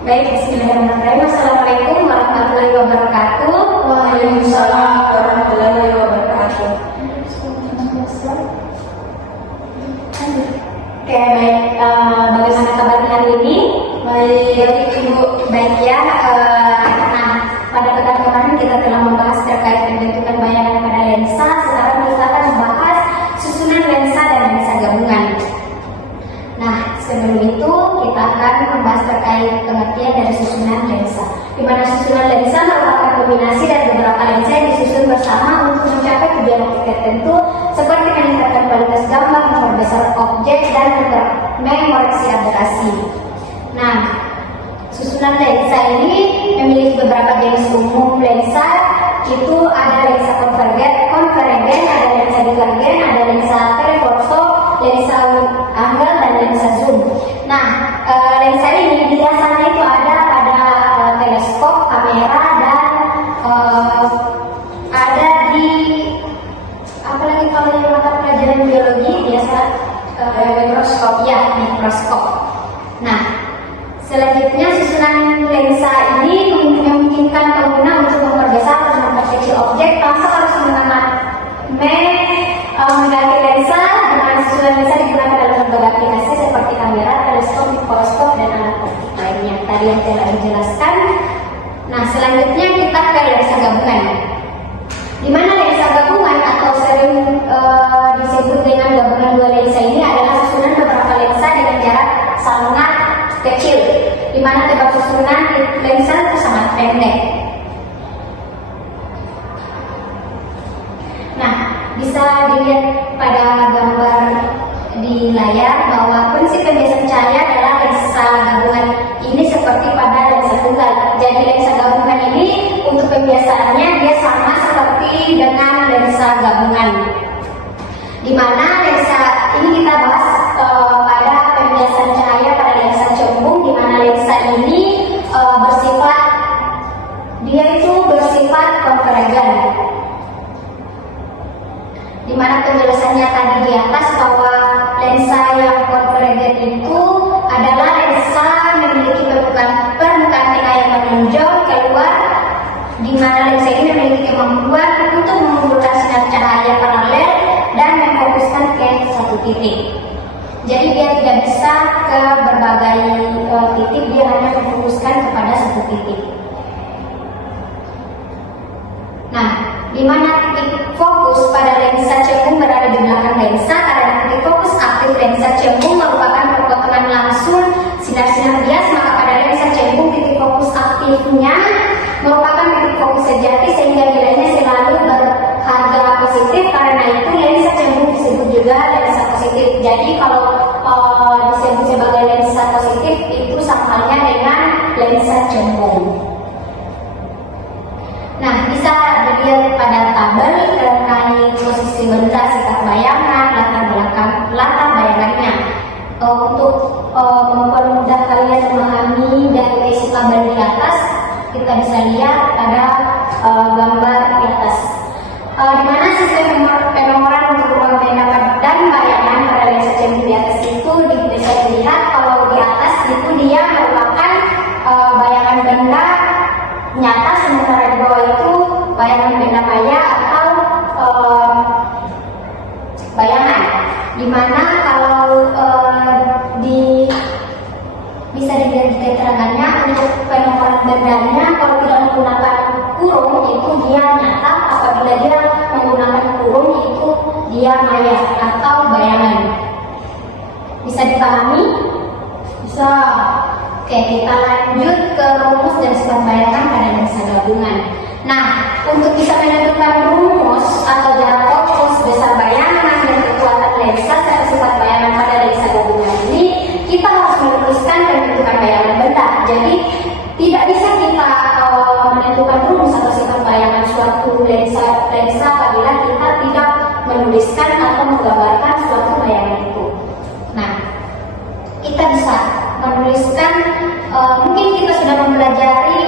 Baik, bismillahirrahmanirrahim. Assalamualaikum warahmatullahi wabarakatuh. Waalaikumsalam warahmatullahi wabarakatuh. Oke, baik. Bagaimana kabarnya hari ini? Baik, Ibu. Baik ya. Nah, pada pekan kemarin kita telah membahas terkait pembentukan bayangan pada lensa. Sekarang kita akan membahas susunan lensa dan lensa gabungan. Nah, sebelum itu kita akan membahas terkait pengertian dari susunan lensa. Di mana susunan lensa merupakan kombinasi dari beberapa lensa yang disusun bersama untuk mencapai tujuan optik tertentu seperti meningkatkan kualitas gambar, memperbesar objek, dan mengoreksi aberasi. Nah, susunan lensa ini memiliki beberapa jenis umum lensa. Itu ada lensa konvergen, ada lensa divergen, ada lensa telefoto, lensa angle, dan lensa zoom. Nah, lensa ini biasanya itu ada pada teleskop, kamera, dan ada di apalagi kalau yang mata pelajaran biologi biasa mikroskop ya, mikroskop. Nah, selanjutnya susunan lensa ini memungkinkan pengguna untuk memperbesar atau memperkecil objek tanpa harus mengganti lensa. Dengan susunan lensa digunakan dalam berbagai aplikasi seperti kamera, teleskop, mikroskop, dan alat optik lainnya. Tadi yang telah dijelaskan. Nah, selanjutnya kita ke lensa gabungan. Di mana lensa gabungan atau sering disebut dengan gabungan dua lensa ini adalah susunan beberapa lensa dengan jarak sangat kecil, di mana tebak susunan lensa itu sangat pendek. Nah, bisa dilihat pada gambar di layar bahwa prinsip pembiasan cahaya adalah lensa gabungan ini seperti pada lensa tunggal. Jadi lensa gabungan ini untuk pembiasaannya dia sama seperti dengan lensa gabungan. Di mana lensa ini kita bahas pada pembiasan cahaya pada lensa cembung, di mana lensa ini bersifat konvergen. Di mana penjelasannya tadi di atas bahwa lensa yang konvergen itu adalah lensa memiliki permukaan tengah yang menonjol keluar, di mana lensa ini memiliki kemampuan untuk mengumpulkan sinar cahaya paralel dan memfokuskan ke satu titik. Jadi dia tidak bisa ke berbagai titik, dia hanya memfokuskan kepada satu titik. Nah, di mana titik fokus pada lensa cembung berada di belakang lensa, karena titik fokus aktif lensa cembung merupakan perpotongan langsung sinar-sinar bias, maka pada lensa cembung titik fokus aktifnya merupakan titik fokus sejati sehingga nilainya selalu berharga positif. Karena itu lensa cembung disebut juga lensa positif. Jadi kalau disebut sebagai lensa positif itu sama halnya dengan lensa cembung. Nah, bisa dilihat pada tabel terkait posisi benda, sifat bayangan, latar bayangannya. Untuk mempermudah kalian memahami dari isi tabel di atas, kita bisa lihat pada gambar di atas. Di mana sistem penomoran untuk ruang benda dan bayangan pada lensa cembung di atas itu bisa dilihat. Kalau di atas itu dia merupakan bayangan benda nyata, sementara di bawah itu bayangan benda maya atau bayangan. Dimana kalau bisa dilihat di keterangannya untuk penomoran bendanya, kalau tidak menggunakan kurung itu dia nyata, apabila dia menggunakan kurung itu dia maya atau bayangan. Bisa dipahami? Bisa. Oke, kita lanjut ke rumus dan sifat bayangan pada lensa gabungan. Nah, untuk bisa menentukan rumus atau jarak fokus, besar bayangan, dan kekuatan lensa serta sifat bayangan pada lensa gabungan ini, kita harus menuliskan pembentukan bayangan benda. Jadi, tidak bisa kita menentukan rumus atau sifat bayangan suatu lensa apabila kita tidak menuliskan atau menggambarkan suatu bayangan itu. Nah, kita bisa menuliskan, mungkin kita sudah mempelajari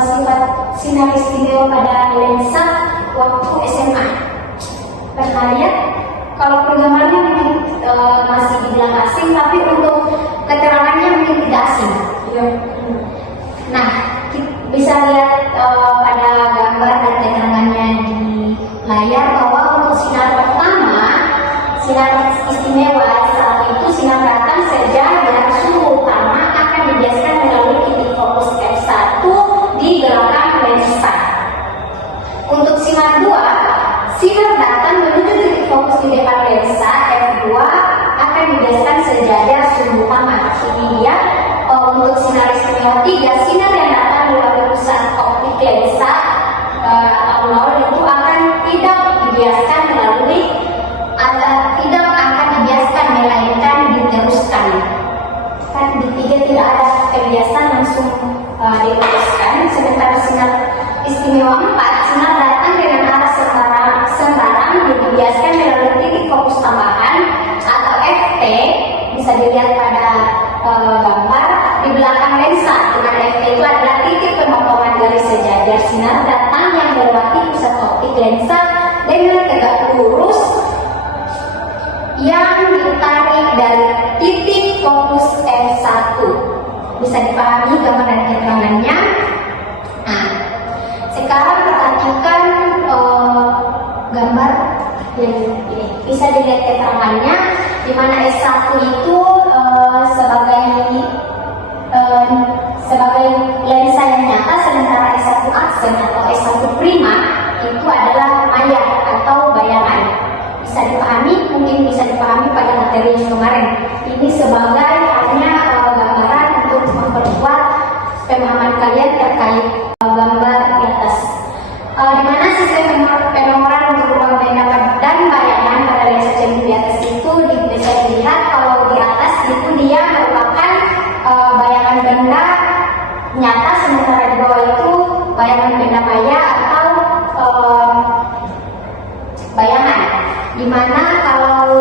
sifat sinar istimewa pada lensa waktu SMA. Pernah lihat? Kalau pergambarnya mungkin masih dibilang asing, tapi untuk keterangannya mungkin tidak asing. Nah, bisa lihat pada gambar dan keterangannya di layar bahwa untuk sinar pertama, sinar istimewa saat itu sinar datang sejajar suhu utama akan dibiaskan melalui titik fokus f1 di belakang lensa. Untuk sinar 2, sinar datang menuju titik fokus di depan lensa f2 akan dibiaskan sejajar suhu utama. Ini dia untuk sinar istimewa 3, sinar yang datang melalui pusat optik lensa atau nol itu akan tidak dibiaskan melalui tidak akan dibiaskan melainkan diteruskan. Kan di 3 tidak ada kebiasaan langsung diteruskan. Sementara sinar istimewa 4, sinar datang dengan arah sembarang dibiaskan melalui titik fokus tambahan atau FT, bisa dilihat pada gambar di belakang lensa. Dengan FT itu adalah titik pemotongan garis sejajar sinar datang yang melewati pusat optik lensa dengan tegak lurus yang ditarik dari titik fokus f1. Bisa dipahami gambar dan keterangannya. Nah, sekarang perhatikan gambar yang ini. Bisa dilihat keterangannya di mana S1 itu sebagai lensa yang nyata, sementara S1 aksen atau S1 prima itu adalah maya atau bayangan. Bisa dipahami, mungkin bisa dipahami pada materi yang kemarin. Ini sebagai hanya gambaran untuk memperkuat pemahaman kalian terkait gambar di atas. Di mana sistem penomoran untuk ruang benda dan bayangan pada lensa cembung di atas itu bisa dilihat kalau di atas itu dia merupakan bayangan benda nyata, sementara di bawah itu bayangan benda maya atau bayangan. Dimana kalau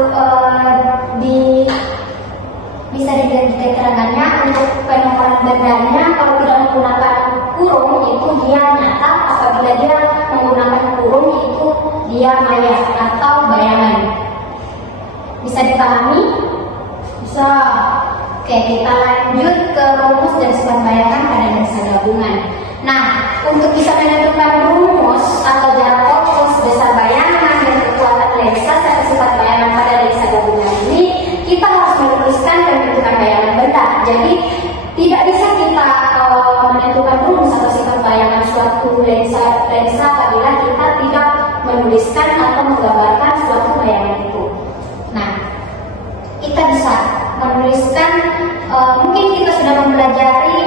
bisa dilihat di keterangannya untuk penomoran bendanya kalau tidak menggunakan kurung yaitu dia nyata, apabila dia menggunakan kurung yaitu dia maya atau bayangan. Bisa dipahami? Bisa. Oke, kita lanjut ke rumus dan sifat bayangan pada lensa gabungan. Nah, untuk bisa menentukan rumus atau jarak fokus, besar bayangan dan kekuatan lensa serta sifat bayangan pada lensa gabungan ini, kita harus menuliskan pembentukan bayangan benda. Jadi tidak bisa kita menentukan rumus atau sifat bayangan suatu lensa apabila kita tidak menuliskan atau menggambarkan suatu bayangan itu. Nah, kita bisa menuliskan, mungkin kita sudah mempelajari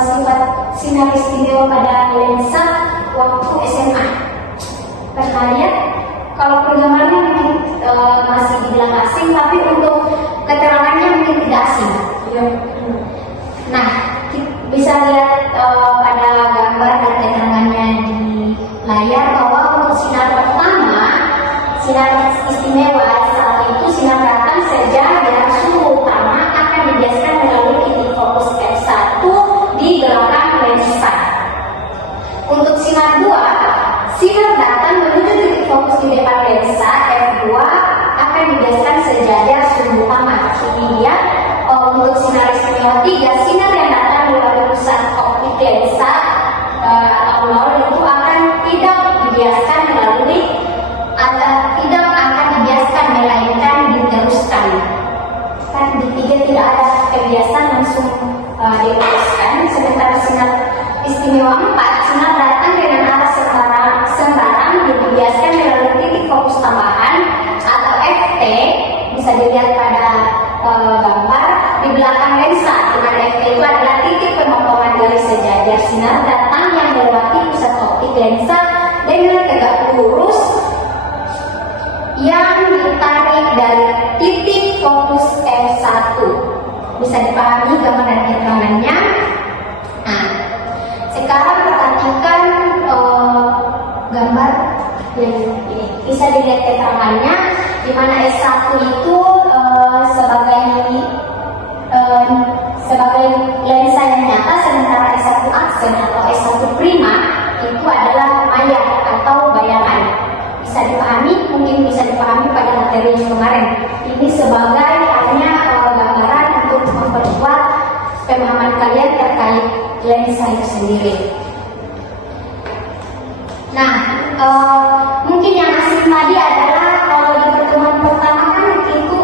sifat sinar istimewa pada lensa waktu SMA. Pernah lihat? Kalau penggambarannya mungkin masih dibilang asing, tapi untuk keterangannya mungkin tidak asing. Nah, bisa lihat pada gambar dan keterangannya di layar bahwa untuk sinar pertama, sinar istimewa saat itu sinar datang sejajar suhu utama akan dibiaskan melalui titik fokus f1 di belakang lensa. Untuk sinar 2, sinar datang menuju titik fokus di depan lensa f2 akan dibiaskan sejajar suhu utama. Ini dia untuk sinar istimewa 3, sinar yang datang melalui pusat optik lensa atau nol itu akan tidak dibiaskan melalui tidak akan dibiaskan melainkan diteruskan. Kan di 3 tidak ada kebiasaan langsung diteruskan. Sementara sinar istimewa 4, sinar datang dengan arah sembarang dibiaskan melalui titik fokus tambahan atau FT, bisa dilihat pada gambar di belakang lensa. Dengan FT itu adalah titik pemotongan garis sejajar sinar datang yang melewati pusat optik lensa dengan tegak lurus yang ditarik dari titik fokus f1. Bisa dipahami gambar dan keterangannya. Nah, sekarang perhatikan gambar yang ini. Bisa dilihat keterangannya di mana S1 itu sebagai lensa yang nyata, sementara S1 aksen atau S1 prima itu adalah maya atau bayangan. Bisa dipahami, mungkin bisa dipahami pada materi yang kemarin. Ini sebagai hanya gambaran untuk memperkuat pemahaman kalian terkait lensa itu sendiri. Nah, mungkin yang asing tadi adalah kalau di pertemuan pertama kan itu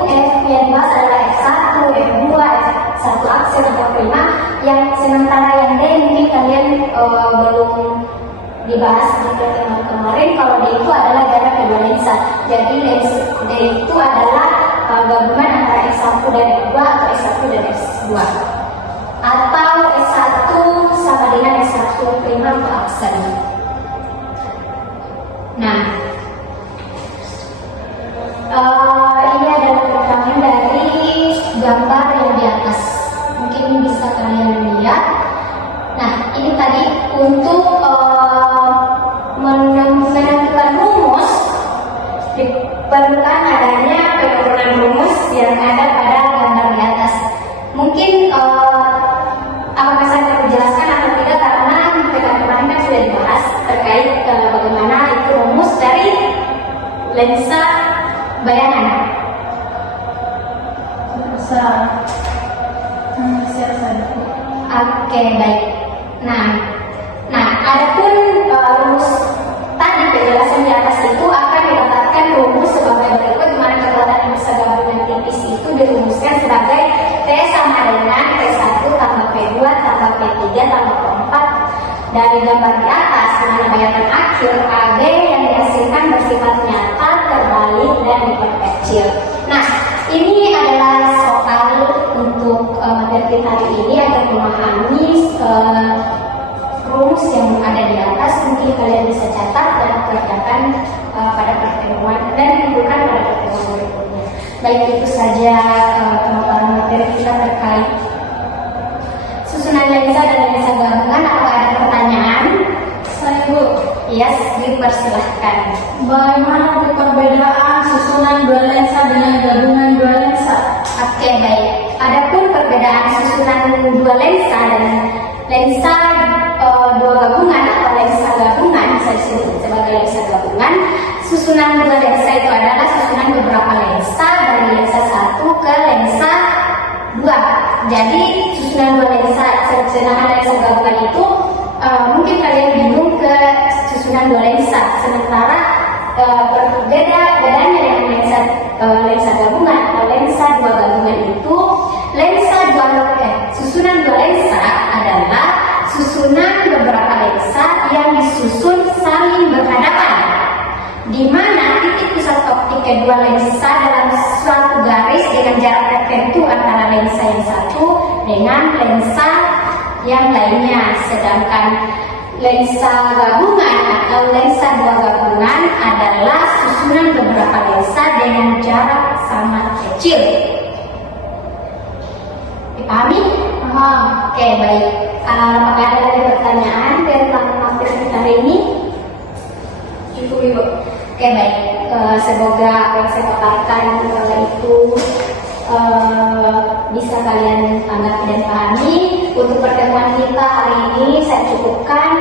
yang dibahas adalah F1, F2, F1 aksen atau prima, yang sementara yang D mungkin kalian belum dibahas di pertemuan kemarin. Kalau D itu adalah jarak kedua lensa. Jadi D itu adalah gabungan antara S1 dan F2 atau S1 dan S2, atau S1 sama dengan S1 prima atau aksen. Nah, ini adalah keterangan dari gambar yang di atas. Mungkin bisa kalian lihat. Nah, ini tadi untuk menentukan rumus diperlukan adanya penurunan rumus yang ada pada gambar di atas. Mungkin apakah saya perlu jelaskan atau tidak, karena pekan kemarin kan sudah dibahas terkait bagaimana itu rumus dari lensa bayangan. Oke, baik. Nah, adapun rumus tadi penjelasan di atas itu akan didapatkan rumus sebagai berikut, di mana kekuatan massa gabungan tipis itu dirumuskan sebagai P sama dengan P1 tambah P2 tambah P3 tambah P4 dari gambar di atas, di mana bayangan akhir AB yang dihasilkan bersifat nyata, terbalik dan diperkecil. Nah, ini adalah soal untuk materi hari ini agar memahami rumus yang ada di atas. Mungkin kalian bisa catat dan kerjakan pada pertemuan dan kumpulkan pada pertemuan berikutnya. Baik, itu saja pemaparan materi kita terkait susunan lensa dan lensa gabungan. Apakah ada pertanyaan? Saya Bu, Yes, dipersilahkan. bagaimana perbedaan susunan dua lensa dengan gabungan dua lensa? Oke, baik. Adapun perbedaan susunan dua lensa dan lensa dua gabungan atau lensa gabungan, bisa disebut sebagai lensa gabungan. Susunan dua lensa itu adalah susunan beberapa lensa dari lensa satu ke lensa 2. Jadi susunan dua lensa, sedangkan lensa gabungan itu mungkin kalian bingung ke susunan dua lensa. Sementara bedanya dengan lensa gabungan atau lensa dua gabungan itu, susunan dua lensa adalah susunan beberapa lensa yang disusun saling berhadapan, di mana titik pusat optik kedua lensa dalam suatu garis dengan jarak tertentu antara lensa yang satu dengan lensa yang lainnya. Sedangkan lensa gabungan atau lensa dua gabungan adalah susunan beberapa lensa dengan jarak sangat kecil. Dipahami? Oke, baik. Apakah ada lagi pertanyaan tentang materi kita hari ini? Cukup Ibu. Oke, baik. Semoga apa yang saya paparkan itu bisa kalian tanggapi dan pahami. Untuk pertemuan kita hari ini saya cukupkan.